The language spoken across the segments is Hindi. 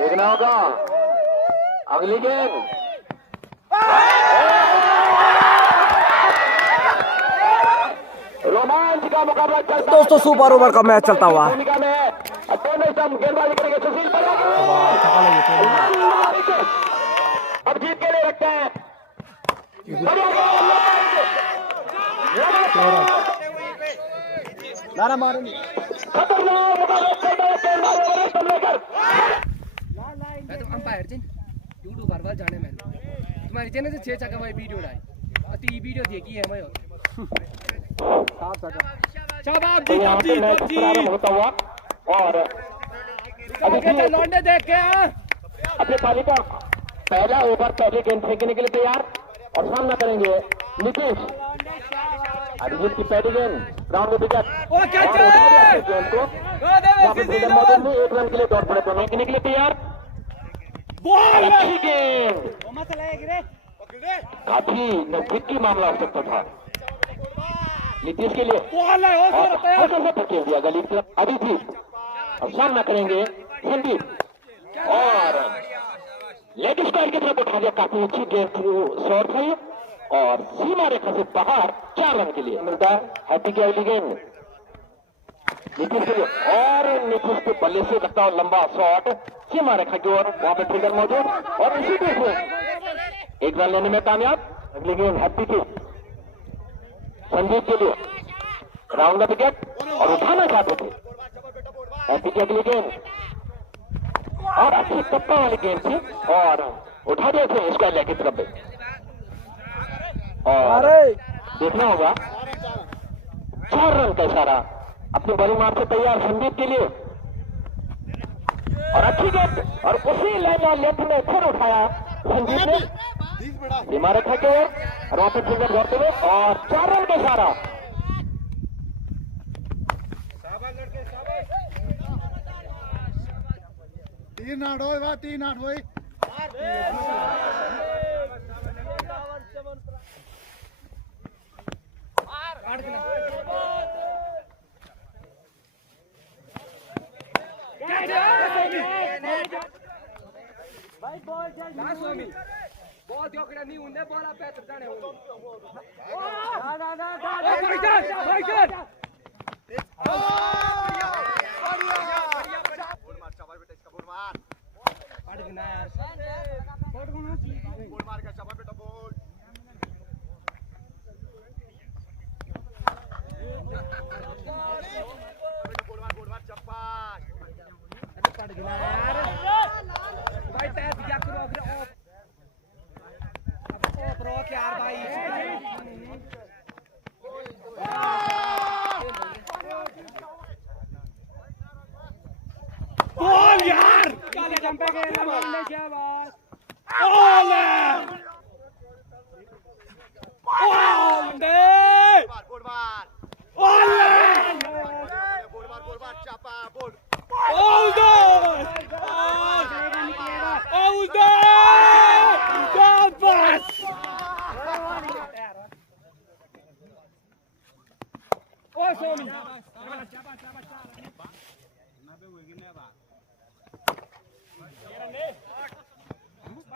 देखना होगा अगली गेंद। रोमांच का मुकाबला चलता दोस्तों सुपर ओवर का मैच चलता हुआ भूमिका में गेंदबाजी करेंगे सुशील पर अब जीत के लिए रखते हैं। नारा मारेंगे। खतरनाक मुकाबला चलता है मैं तो अंपायर जिन यूट्यूब पर जाने में तुम्हारी चैनल से 6 चक्का भाई वीडियो डाली अति वीडियो देखी है मैं शाबाश जी प्रारंभ होता हुआ और जी लौंडे देख के अपने पाली का पहला ओवर पहले गेंद फेंकने के लिए तैयार और सामना करेंगे नीतीश। अभिजीत की पहली गेंद ग्राउंड में विकेट गेंद को मौजूद में 1 रन के लिए दौड़ पड़े दोनों के लिए तैयार। अच्छी गेंद काफी नजदीक की मामला हो सकता था नीतीश के लिए धकेल दिया गली की तरफ अभिजीत। अब सामना करेंगे संदीप और लेग स्क्वायर की तरफ उठा दिया। काफी अच्छी गेंद शॉट है और सीमा रेखा से बाहर 4 रन के लिए मिलता है। हैप्पी की अगली गेंद नीतीश के लिए और नीतीश के बल्ले से लगता है लंबा शॉट सीमा रेखा की ओर। वहां पे ट्रिगर मौजूद और इसी बीच में 1 रन लेने में कामयाब। अगली गेंद हैप्पी की संदीप के लिए राउंड द विकेट और उठाना चाहते थे। हैप्पी की अगली गेंद और अच्छी टप्पा वाली गेंद थी और उठा दिए थे स्क्वायर लेग की तरफ और देखना होगा 4 रन का इशारा अपनी बॉलिंग मार से तैयार संदीप के लिए और अच्छी गेंद और उसी लाइन और लेफ्ट में फिर उठाया संदीप ने सीमा रेखा के ओर और वहां पर फिंगर दौड़ते हुए और 4 रन का इशारा। तीन आठ हो बहुत जोकड़ा नहीं उन्हें बोला पैर जाने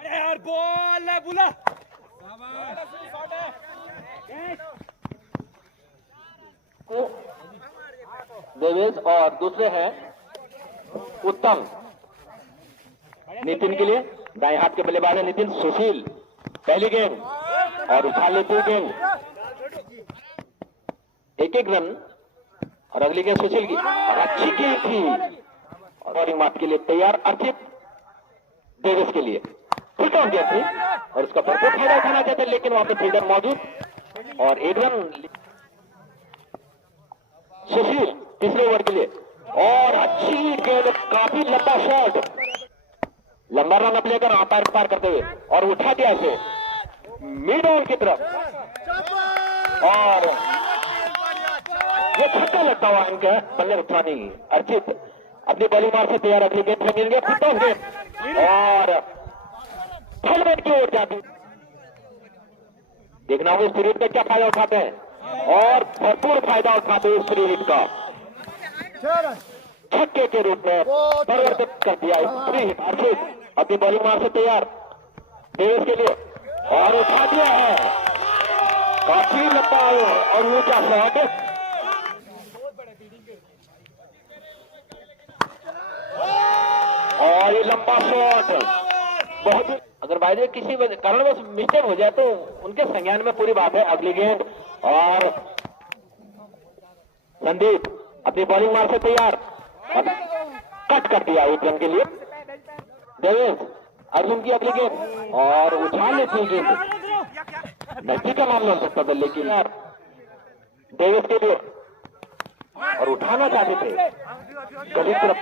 यार बॉल बुला देवेश और दूसरे हैं उत्तम। नितिन के लिए दाएं हाथ के बल्लेबाज है नितिन। सुशील पहली गेंद और उछाल लेते गेंद 1-1 रन और अगली गेंद सुशील की और अच्छी गेंद थी और बॉलिंग माफ के लिए तैयार अर्चित देवेश के लिए फिट ऑन गेंद थी और उसका भरपूर फायदा उठाना चाहते लेकिन वहां पे फील्डर मौजूद और 1 रन सुशील तीसरे ओवर के लिए और अच्छी गेंद काफी लंबा शॉट लंबा रन अप लेकर अंपायर पार करते हुए और उठा दिया इसे मिड ओवर की तरफ और ये छक्का लगता हुआ इनके बल्ले उठानी अर्चित अपनी बॉलिंग मार से तैयार अगली गेंद फेंकेंगे फिट ऑफ गेंद और फुलमेट की ओर जाती देखना वो स्पिरिट का क्या फायदा उठाते हैं और भरपूर फायदा उठाते हैं स्पिरिट का छक्के के रूप में परिवर्तित कर दिया। फ्री हिट अर्चित अपनी बॉलिंग मार से तैयार डेविस के लिए और उठा दिया है काफी लंबा और ऊंचा शॉट और ये लंबा शॉट बहुत। अगर बाय द वे किसी कारणवश मिस्टेक हो जाए तो उनके संज्ञान में पूरी बात है। अगली गेंद और संदीप अपनी बॉलिंग मार से तैयार कट कर दिया एक रन के लिए। डेविस अर्जुन की अगली गेंद और उछाल लेती गेंद नजदीक का मामला हो सकता था लेकिन यार डेविस के लिए और उठाना चाहते थे गली तरफ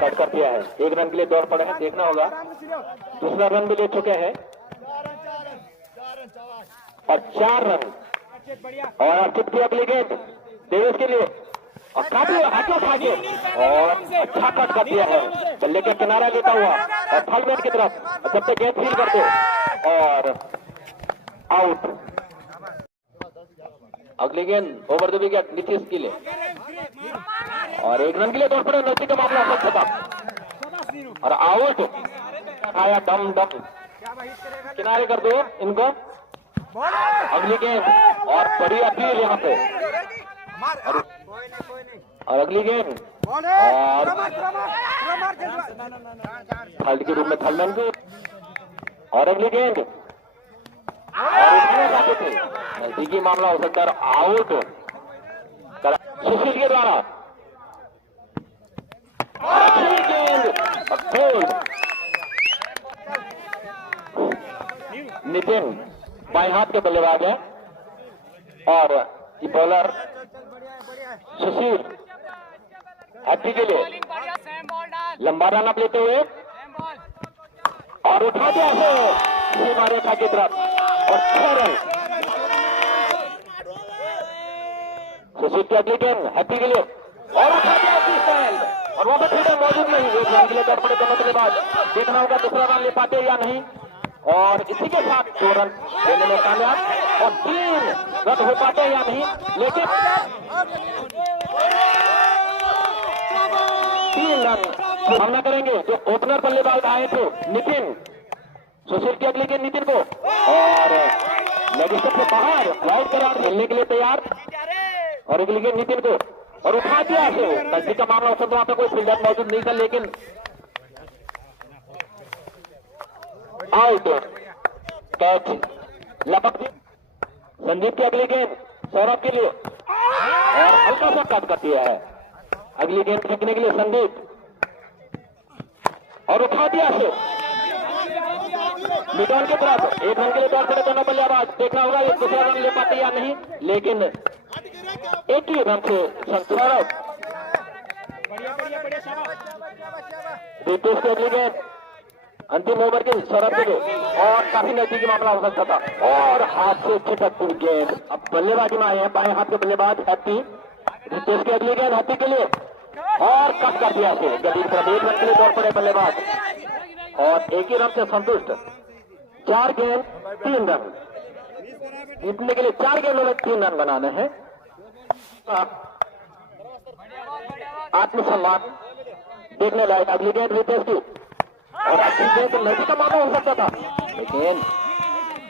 कट कर दिया है। एक रन के लिए दौड़ पड़े हैं, देखना होगा। दूसरा रन भी ले चुके हैं और 4 रन और अर्चित की अगली गेंद डेविस के लिए और काफी हाथों उठा के और अच्छा कट कर दिया है बल्ले का किनारा लेता हुआ और थर्ड मैन की तरफ जब तक गेंद फील करते और आउट। अगली गेंद ओवर द विकेट नीतीश के लिए और 1 रन के लिए दौड़ पड़े। नजदीक का मामला हो सकता था और आउट आया डम डम किनारे कर दो इनको। अगली गेंद और बड़ी अपील यहाँ पे और अगली गेंद और थर्ड के रूप में थर्ड रन की और अगली गेंद और उठाना चाहते थे नजदीकी मामला हो सकता है आउट सुशील के द्वारा और अगली गेंद नितिन बाएं हाथ के बल्लेबाज है और ये बॉलर सुशील हैप्पी के लिए लंबा रन अप लेते हुए और उठा दिया है सीमा रेखा की तरफ और 6 रन। सुशील की अगली गेंद हैप्पी के लिए और उठा दिया स्टैंड और वहां पर फील्डर मौजूद नहीं। एक रन के लिए दौड़ पड़े दोनों बल्लेबाज, देखना होगा दूसरा रन ले पाते या नहीं और इसी के साथ 2 रन देने में कामयाब और 3 रन हो पाते या नहीं लेकिन 3 रन सामना करेंगे जो ओपनर बल्लेबाज आए थे नितिन। सुशील की अगली गेंद नितिन को और लेग स्टंप से बाहर वाइड करार खेलने के लिए तैयार और अगली गेंद नितिन को और उठा दिया से नजदीक का मामला हो सकता वहां पर कोई फील्डर मौजूद नहीं था लेकिन आउट कैच लपक दी। संदीप की अगली गेंद सौरभ के लिए और हल्का सा कट कर दिया है। अगली गेंद फेंकने के लिए संदीप और उठा दिया से मिडॉन की तरफ 1 रन के लिए दौड़ पड़े दोनों बल्लेबाज, देखना होगा ये दूसरा रन ले पाते या नहीं लेकिन एक ही रन से सौरभ रितेश की अगली गेंद अंतिम ओवर के सौरभ के लिए और काफी नजदीकी मामला हो सकता था और हाथ से छिटक हुई गेंद। अब बल्लेबाजी में आए हैं बाएं हाथ के बल्लेबाज हैप्पी। रितेश की अगली गेंद हैप्पी के लिए और कट कर दिया से गली तरफ 1 रन के लिए दौड़ पड़े बल्लेबाज और एक ही रन से संतुष्ट। 4 गेंद 3 रन जीतने के लिए 4 गेंदों में 3 रन बनाने हैं। आत्मसम्मान देखने लायक। अगली गेंद रितेश की और अच्छी गेंद नजदीक का मामला हो सकता था लेकिन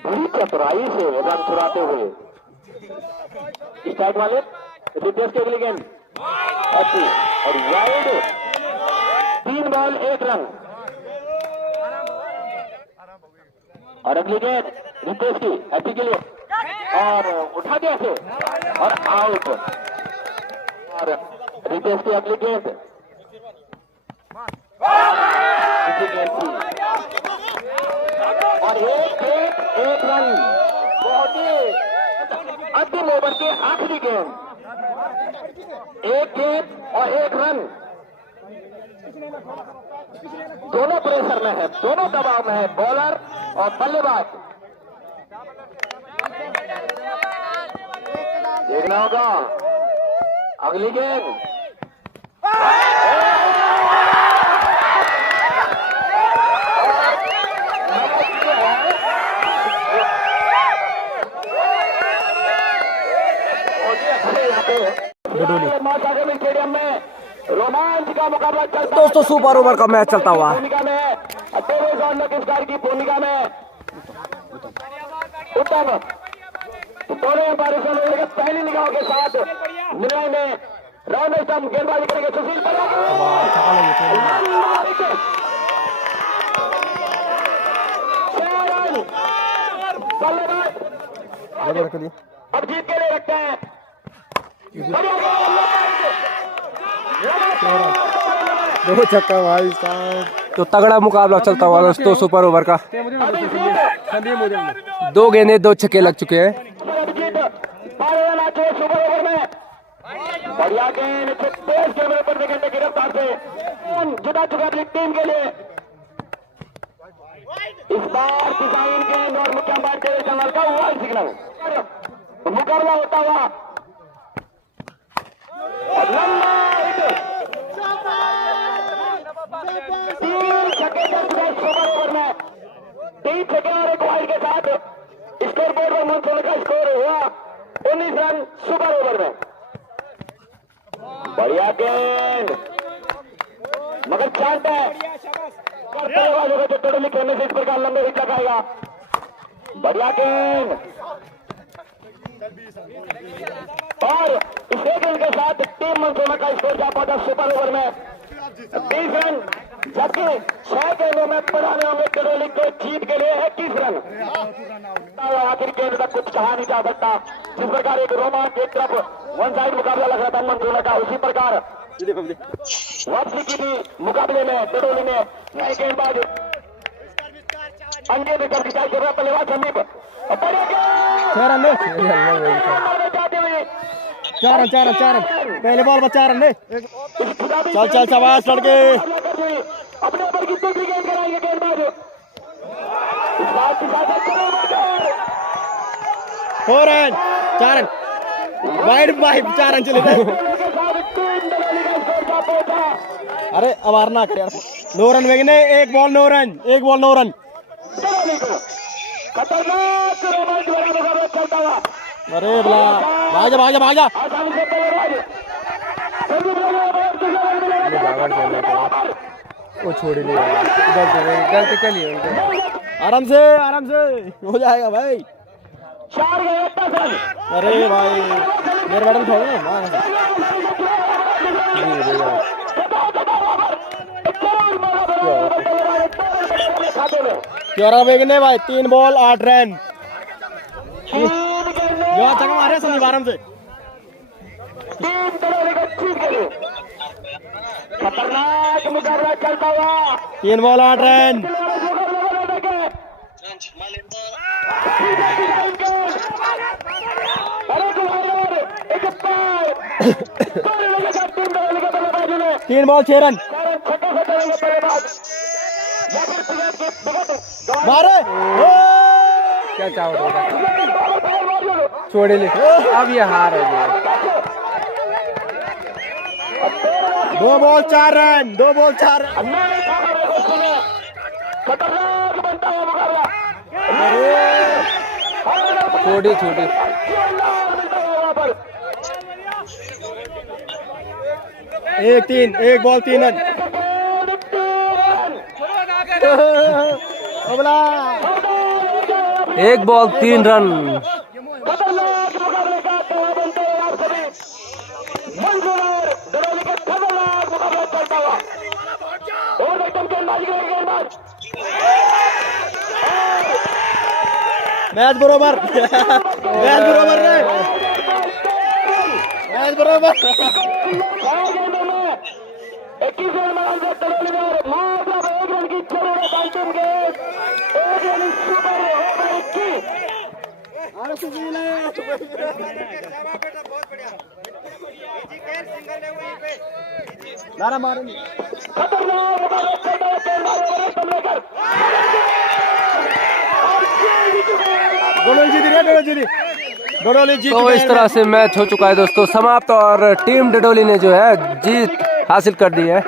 बड़ी चतुराई से रन चुराते हुए स्ट्राइक वाले रितेश की अगली गेंद अच्छी और वाइड 3 बॉल 1 रन और अगली गेंद रितेश की हैप्पी के लिए और उठा दिया से और आउट और रितेश की अगली गेंद और एक रन बहुत ही अंतिम ओवर के आखिरी गेंद 1 गेंद और 1 रन दोनों प्रेशर में है, दोनों दबाव में है बॉलर और बल्लेबाज। देखना होगा अगली गेंद स्टेडियम में रोमांच का मुकाबला चलता दोस्तों सुपर ओवर का मैच चलता हुआ भूमिका में है तेज और लकीस्कार की भूमिका में उत्तम दोनों अंपायरों से पहली निगाहों के साथ निर्णय में राउंड स्टंप गेंदबाजी करेंगे सुशील बल्लेबाज अब जीत के लिए रखते हैं दो छक्का भाई साहब। तो तगड़ा मुकाबला चलता हुआ दोस्तों सुपर ओवर का। 2 गेंदे 2 छक्के लग चुके हैं। बढ़िया गेंद तेज कैमरे पर देखेंगे गिरफ्तार से जुटा चुका अपनी टीम के लिए इस बार डिजाइन गेंद और मुख्य अंपायर तेरे चमल का हुआ सिग्नल मुकाबला होता हुआ लंबा तीन छक्के सुपर ओवर में 3 छक्के और 1 वाइड के साथ स्कोर बोर्ड पर मंसूर का स्कोर हुआ 19 रन सुपर ओवर में। बढ़िया गेंद मगर चांस है बल्लेबाज होगा जो टोटली खेलने से इस प्रकार लंबे हिट लगाएगा। बढ़िया गेंद और इस एक रन के साथ टीम मंसूर का स्कोर जा पहुंचा सुपर ओवर में 20 रन जबकि 6 गेंदों में बनाने होंगे टोटली को जीत के लिए 21 रन। आखिर गेंद तक कुछ कहा नहीं जा सकता जिस प्रकार एक रोमांच एक तरफ वन साइड मुकाबला लग रहा था मंसूर का उसी प्रकार वापसी की भी मुकाबले में टोटली में नए गेंदबाज अंडे में कब खिंचाई कर रहा बल्लेबाज संदीप चार पहले बॉल पर 4 रन चल शाबाश लड़के। अपने ऊपर की दूसरी गेंद कराएंगे गेंदबाज 4 run 4 run wide by 4 run चले गए। अरे अब हार ना कर यार 9 रन वेगने 1 बॉल 9 रन खतरनाक रोमांच भरा मुकाबला चलता हुआ अरे भाग जा वो छोड़ ही गलती चलिए आराम से हो जाएगा भाई 4 गए 10 रन। अरे भाई मेरे बैटल थोड़ा क्यों वेगने भाई 3 बॉल 8 रन चक्का मारे संदीप आराम से खतरनाक मुकाबला चलता हुआ 3 बॉल 8 रन तीन बॉल 6 रन मारे क्या चाहो छोड़े ले अब ये हार हो गया 2 बॉल 4 रन खतरनाक बनता हुआ मुकाबला छोटी 1 बॉल 3 रन एक बॉल 3 रन खतरनाक मुकाबले का कहा बनते हैं आप सभी मंजूर दरौली का खतरनाक मुकाबला चलता हुआ और एकदम गेंदबाजी करेंगे गेंदबाज मैच बरोबर गेंदों में 21 रन बनाएंगे दरौली में मतलब 1 रन की जरूरत अंतिम गेंद 1 रन सुपर ओवर की खतरनाक मुकाबला चलता हुआ गेंदबाज एकदम लेकर डडोली जीत तो इस तरह से मैच हो चुका है दोस्तों समाप्त और टीम डडोली ने जो है जीत हासिल कर दी है।